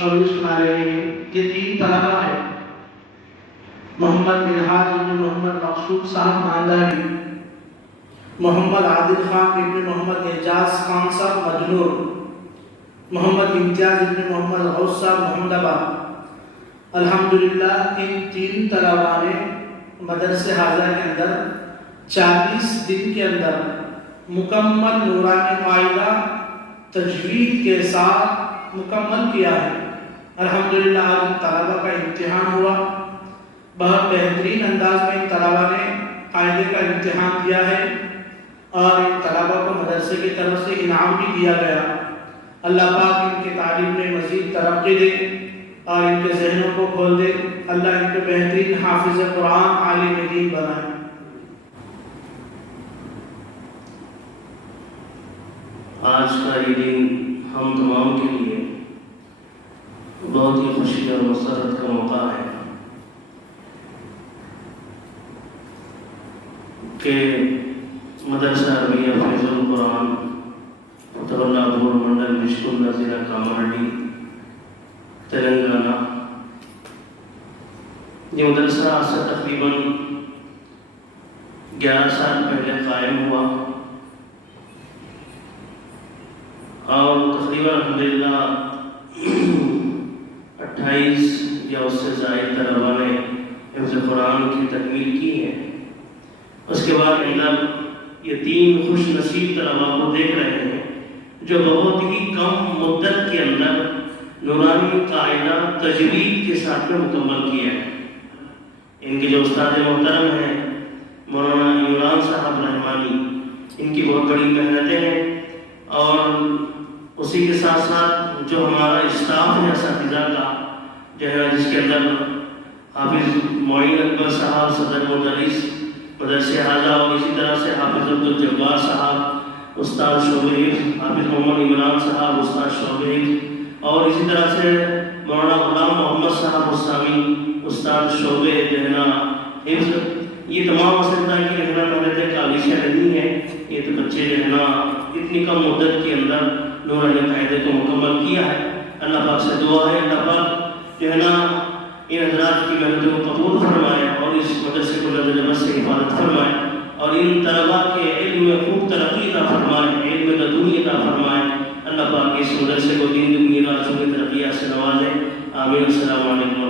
اور یہ سنا رہے ہیں. یہ 3 طلبہ ہیں. محمد منہاج ابن محمد مقصود صاحب مانداری، محمد عادل خان ابن محمد اعجاز خان صاحب مجنور، محمد امتیاز ابن محمد غوث صاحب محمد آباد. الحمدللہ ان 3 طلباء نے مدرسہ حاضرہ کے اندر 40 دن کے اندر مکمل نورانی معاہدہ تجوید کے ساتھ مکمل کیا ہے. الحمدللہ آج ان طلباء کا امتحان ہوا. بہت بہترین انداز میں ان طلباء نے قاعدے کا امتحان دیا ہے اور ان طلباء کو مدرسے کی طرف سے انعام بھی دیا گیا. اللہ پاک ان کی تعلیم میں مزید ترقی دے اور ان کے ذہنوں کو کھول دے. اللہ ان کو بہترین حافظ قرآن عالم دین بنائے. آج کا یہ دن ہم تمام کے لیے بہت ہی خوشی اور مسرت کا موقع ہے کہ مدرسہ عربیہ فیض القرآن فتح اللہ پور منڈل مشکل ضلع کاماریڈی تلنگانہ، یہ مدرسہ آج سے تقریباً 11 سال پہلے قائم ہوا اور تقریباً الحمدللہ 28 یا اس سے زائد طلباء نے حفظ قرآن کی تکمیل کی ہے. اس کے بعد اندر یہ 3 خوش نصیب طلباء کو دیکھ رہے ہیں جو بہت ہی کم مدت کے اندر نورانی قاعدہ تجوید کے ساتھ میں مکمل کیا ہے. ان کے جو استاد محترم ہیں مولانا عمران صاحب رحمانی، ان کی بہت بڑی محنتیں ہیں اور اسی کے ساتھ ساتھ جو ہمارا اسٹاف ہے اساتذہ کا جو ہے جس کے اندر حافظ معین اکبر صاحب صدر مدرس مدرسہ اعلیٰ اور اسی طرح سے حافظ عبدالجبار صاحب استاد شعبہ حفظ، حافظ محمد عمران صاحب استاد شعبہ حفظ اور اسی طرح سے مولانا غلام محمد صاحب اسلامی استاد شعبہ جہنا حفظ. یہ تمام اساتذہ کی رہنا محنت کاوشیں نہیں ہے. یہ تو بچے جو ہے نا اتنی کم مدت کے اندر نورانی قاعدے کو مکمل کیا ہے. اللہ پاک سے دعا ہے اللہ پاک جو ہے نا ان حضرات کی محنتوں کو قبول فرمائے اور اس مدرسے کو نظر سے حفاظت فرمائے اور ان طلباء کے علم میں خوب ترقی عطا فرمائے، علم لدنی عطا فرمائے. اللہ پاک اس مدرسے کو دین دنیا کی ترقیات سے نوازے. آمین. السلام علیکم.